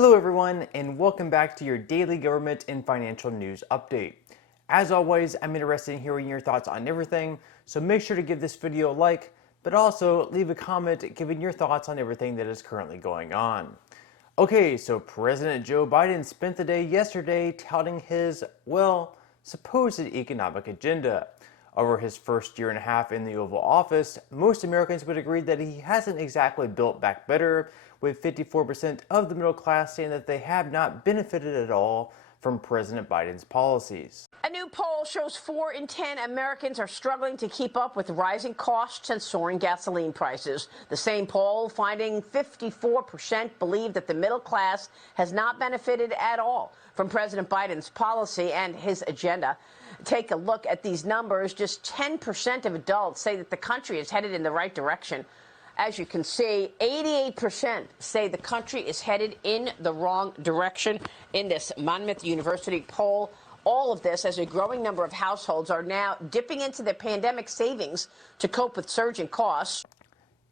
Hello everyone, and welcome back to your daily government and financial news update. As always, I'm interested in hearing your thoughts on everything, so make sure to give this video a like, but also leave a comment giving your thoughts on everything that is currently going on. Okay, so President Joe Biden spent the day yesterday touting his, supposed economic agenda. Over his first year and a half in the Oval Office, most Americans would agree that he hasn't exactly built back better, with 54% of the middle class saying that they have not benefited at all from President Biden's policies. A new poll shows 4 in 10 Americans are struggling to keep up with rising costs and soaring gasoline prices. The same poll finding 54% believe that the middle class has not benefited at all from President Biden's policy and his agenda. Take a look at these numbers. Just 10% of adults say that the country is headed in the right direction. As you can see, 88% say the country is headed in the wrong direction in this Monmouth University poll. All of this as a growing number of households are now dipping into their pandemic savings to cope with surging costs.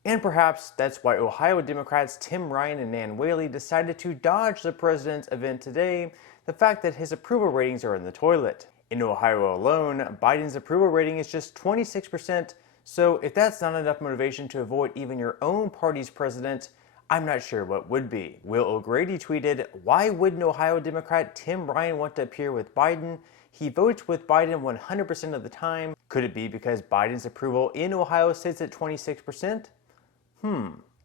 And perhaps that's why Ohio Democrats Tim Ryan and Nan Whaley decided to dodge the president's event today, the fact that his approval ratings are in the toilet. In Ohio alone, Biden's approval rating is just 26%, so if that's not enough motivation to avoid even your own party's president, I'm not sure what would be. Will O'Grady tweeted, "Why wouldn't Ohio Democrat Tim Ryan want to appear with Biden? He votes with Biden 100% of the time. Could it be because Biden's approval in Ohio sits at 26%?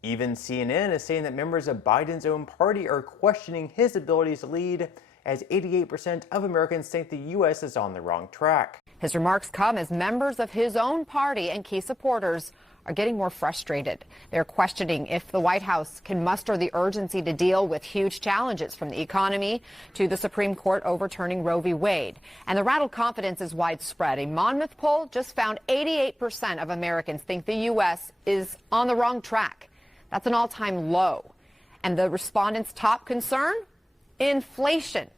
Even CNN is saying that members of Biden's own party are questioning his ability to lead, as 88% of Americans think the U.S. is on the wrong track." His remarks come as members of his own party and key supporters are getting more frustrated. They're questioning if the White House can muster the urgency to deal with huge challenges, from the economy to the Supreme Court overturning Roe v. Wade. And the rattled confidence is widespread. A Monmouth poll just found 88% of Americans think the U.S. is on the wrong track. That's an all-time low. And the respondents' top concern? Inflation.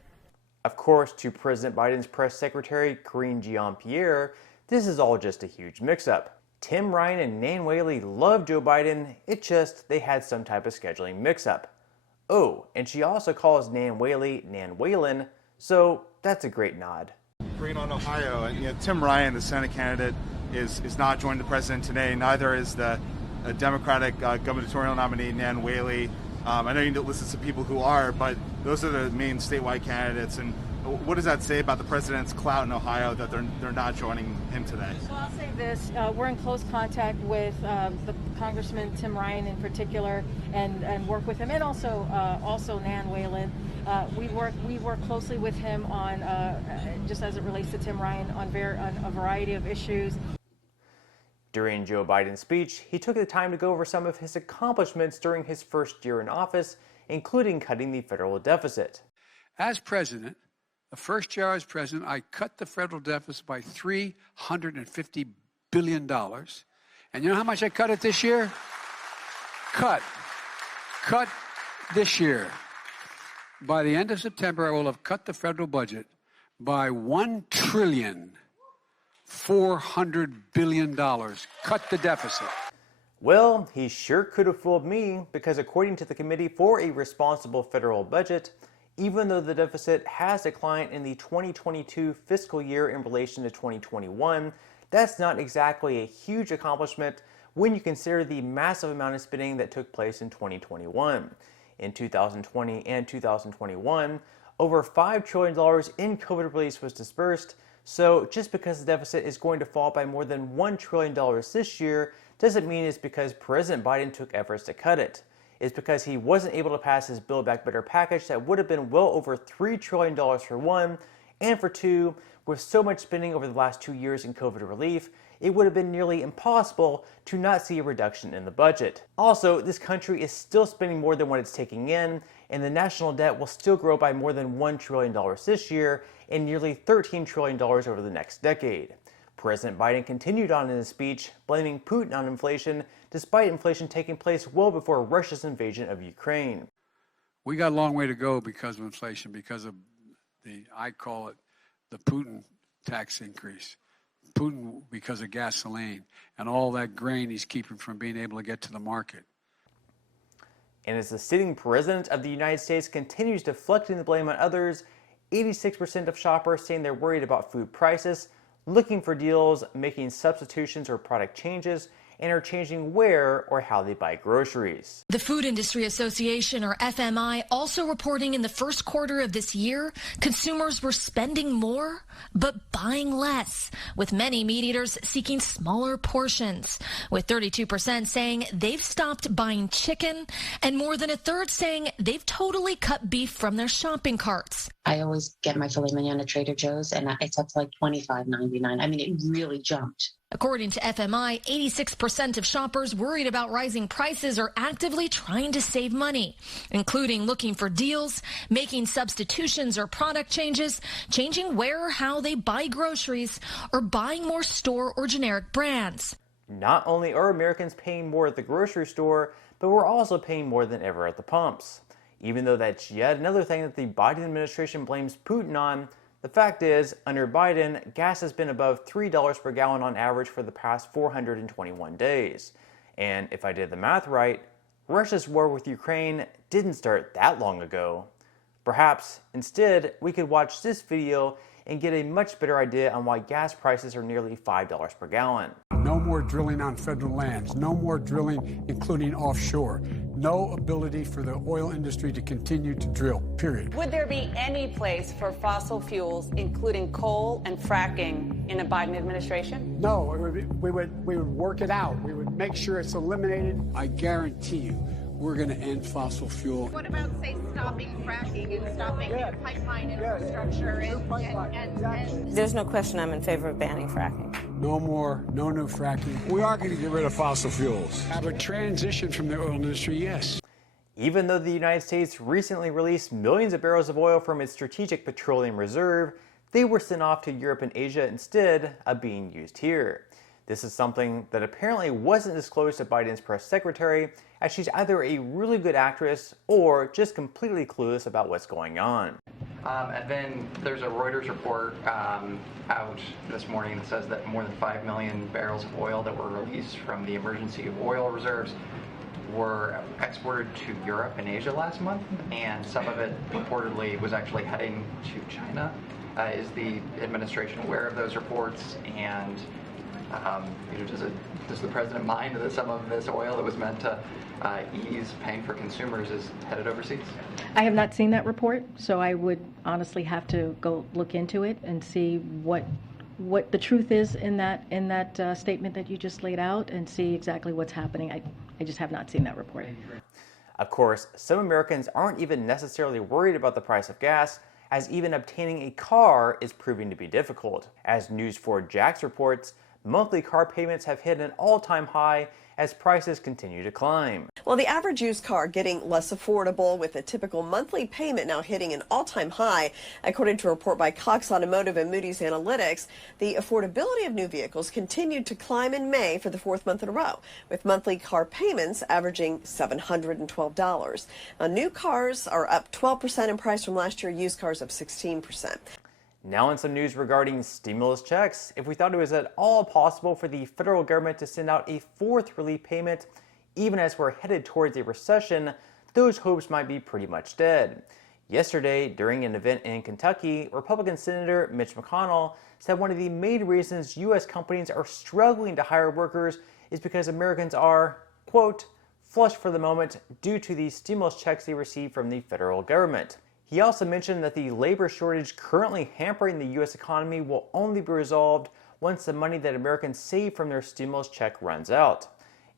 Of course, to President Biden's press secretary, Karine Jean-Pierre, this is all just a huge mix-up. Tim Ryan and Nan Whaley love Joe Biden, it's just they had some type of scheduling mix-up. Oh, and she also calls Nan Whaley Nan Whalen, so that's a great nod. Green on Ohio, and Tim Ryan, the Senate candidate, is not joining the president today. Neither is the Democratic gubernatorial nominee, Nan Whaley. I know you listed some people who are, but those are the main statewide candidates. And what does that say about the president's clout in Ohio that they're not joining him today? Well, I'll say this: we're in close contact with the Congressman Tim Ryan in particular, and work with him, and also Nan Whalen. We work closely with him on just as it relates to Tim Ryan on a variety of issues. During Joe Biden's speech, he took the time to go over some of his accomplishments during his first year in office, including cutting the federal deficit. As president, the first year I was president, I cut the federal deficit by $350 billion. And you know how much I cut it this year? Cut this year. By the end of September, I will have cut the federal budget by $1,400 billion. Cut the deficit. Well, he sure could have fooled me, because according to the Committee for a Responsible Federal Budget, even though the deficit has declined in the 2022 fiscal year in relation to 2021, that's not exactly a huge accomplishment when you consider the massive amount of spending that took place in 2021. In 2020 and 2021, over $5 trillion in COVID relief was dispersed, so just because the deficit is going to fall by more than $1 trillion this year doesn't mean it's because President Biden took efforts to cut it. It's because he wasn't able to pass his Build Back Better package that would have been well over $3 trillion for one, and for two, with so much spending over the last 2 years in COVID relief, it would have been nearly impossible to not see a reduction in the budget. Also, this country is still spending more than what it's taking in, and the national debt will still grow by more than $1 trillion this year and nearly $13 trillion over the next decade. President Biden continued on in his speech, blaming Putin on inflation, despite inflation taking place well before Russia's invasion of Ukraine. We got a long way to go because of inflation, because of I call it the Putin tax increase. Putin because of gasoline and all that grain he's keeping from being able to get to the market. And as the sitting president of the United States continues deflecting the blame on others, 86% of shoppers saying they're worried about food prices, looking for deals, making substitutions or product changes, and are changing where or how they buy groceries. The Food Industry Association, or FMI, also reporting in the first quarter of this year, consumers were spending more but buying less, with many meat eaters seeking smaller portions, with 32% saying they've stopped buying chicken and more than a third saying they've totally cut beef from their shopping carts. I always get my filet mignon at Trader Joe's, and it's up to like $25.99. I mean, it really jumped. According to FMI, 86% of shoppers worried about rising prices are actively trying to save money, including looking for deals, making substitutions or product changes, changing where or how they buy groceries, or buying more store or generic brands. Not only are Americans paying more at the grocery store, but we're also paying more than ever at the pumps. Even though that's yet another thing that the Biden administration blames Putin on, the fact is, under Biden, gas has been above $3 per gallon on average for the past 421 days. And if I did the math right, Russia's war with Ukraine didn't start that long ago. Perhaps, instead, we could watch this video and get a much better idea on why gas prices are nearly $5 per gallon. No more drilling on federal lands. No more drilling, including offshore. No ability for the oil industry to continue to drill, period. Would there be any place for fossil fuels, including coal and fracking, in a Biden administration? No, we would work it out. We would make sure it's eliminated. I guarantee you, we're going to end fossil fuel. What about, say, stopping fracking and stopping pipeline infrastructure? And There's no question I'm in favor of banning fracking. No new fracking. We are going to get rid of fossil fuels. Have a transition from the oil industry, yes. Even though the United States recently released millions of barrels of oil from its strategic petroleum reserve, they were sent off to Europe and Asia instead of being used here. This is something that apparently wasn't disclosed to Biden's press secretary, as she's either a really good actress or just completely clueless about what's going on. And then there's a Reuters report out this morning that says that more than 5 million barrels of oil that were released from the emergency oil reserves were exported to Europe and Asia last month, and some of it reportedly was actually heading to China. Is the administration aware of those reports? And does the president mind that some of this oil that was meant to ease pain for consumers is headed overseas? I have not seen that report, so I would honestly have to go look into it and see what the truth is in that statement that you just laid out, and see exactly what's happening. I just have not seen that report. Of course, some Americans aren't even necessarily worried about the price of gas, as even obtaining a car is proving to be difficult. As News4Jax reports, monthly car payments have hit an all-time high as prices continue to climb. Well, the average used car getting less affordable, with a typical monthly payment now hitting an all-time high. According to a report by Cox Automotive and Moody's Analytics, the affordability of new vehicles continued to climb in May for the fourth month in a row, with monthly car payments averaging $712. Now, new cars are up 12% in price from last year, used cars up 16%. Now in some news regarding stimulus checks, if we thought it was at all possible for the federal government to send out a fourth relief payment, even as we're headed towards a recession, those hopes might be pretty much dead. Yesterday, during an event in Kentucky, Republican Senator Mitch McConnell said one of the main reasons U.S. companies are struggling to hire workers is because Americans are, quote, flush for the moment due to the stimulus checks they receive from the federal government. He also mentioned that the labor shortage currently hampering the U.S. economy will only be resolved once the money that Americans save from their stimulus check runs out.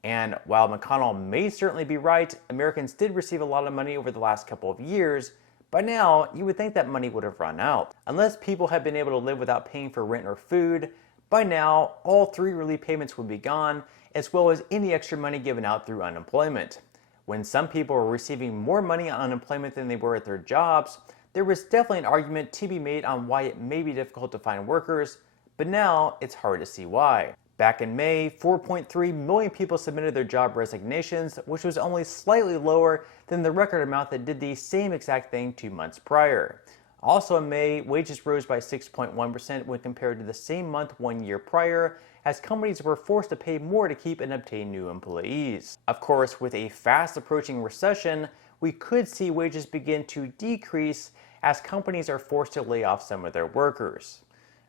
And while McConnell may certainly be right, Americans did receive a lot of money over the last couple of years. By now, you would think that money would have run out. Unless people have been able to live without paying for rent or food, by now, all three relief payments would be gone, as well as any extra money given out through unemployment. When some people were receiving more money on unemployment than they were at their jobs, there was definitely an argument to be made on why it may be difficult to find workers, but now it's hard to see why. Back in May, 4.3 million people submitted their job resignations, which was only slightly lower than the record amount that did the same exact thing 2 months prior. Also in May, wages rose by 6.1% when compared to the same month 1 year prior, as companies were forced to pay more to keep and obtain new employees. Of course, with a fast approaching recession, we could see wages begin to decrease as companies are forced to lay off some of their workers.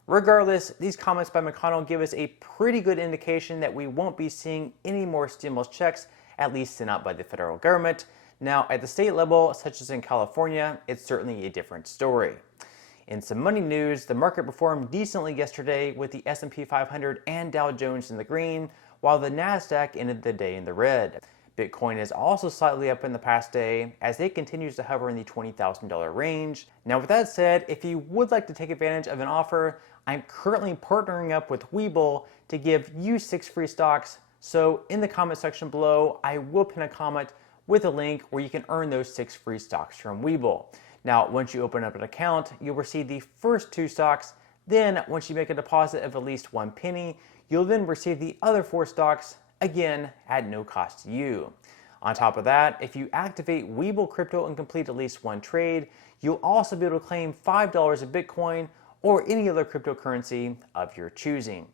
Regardless, these comments by McConnell give us a pretty good indication that we won't be seeing any more stimulus checks, at least sent out by the federal government. Now, at the state level, such as in California, it's certainly a different story. In some money news, the market performed decently yesterday with the S&P 500 and Dow Jones in the green, while the Nasdaq ended the day in the red. Bitcoin is also slightly up in the past day as it continues to hover in the $20,000 range. Now, with that said, if you would like to take advantage of an offer, I'm currently partnering up with Webull to give you 6 free stocks. So in the comment section below, I will pin a comment with a link where you can earn those 6 free stocks from Webull. Now, once you open up an account, you'll receive the first 2 stocks. Then, once you make a deposit of at least 1 penny, you'll then receive the other 4 stocks, again, at no cost to you. On top of that, if you activate Webull Crypto and complete at least 1 trade, you'll also be able to claim $5 of Bitcoin or any other cryptocurrency of your choosing.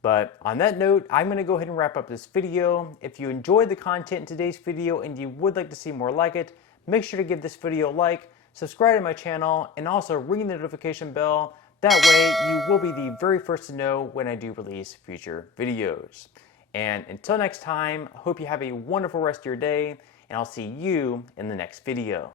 But on that note, I'm going to go ahead and wrap up this video. If you enjoyed the content in today's video and you would like to see more like it, make sure to give this video a like, subscribe to my channel, and also ring the notification bell. That way you will be the very first to know when I do release future videos. And until next time, I hope you have a wonderful rest of your day, and I'll see you in the next video.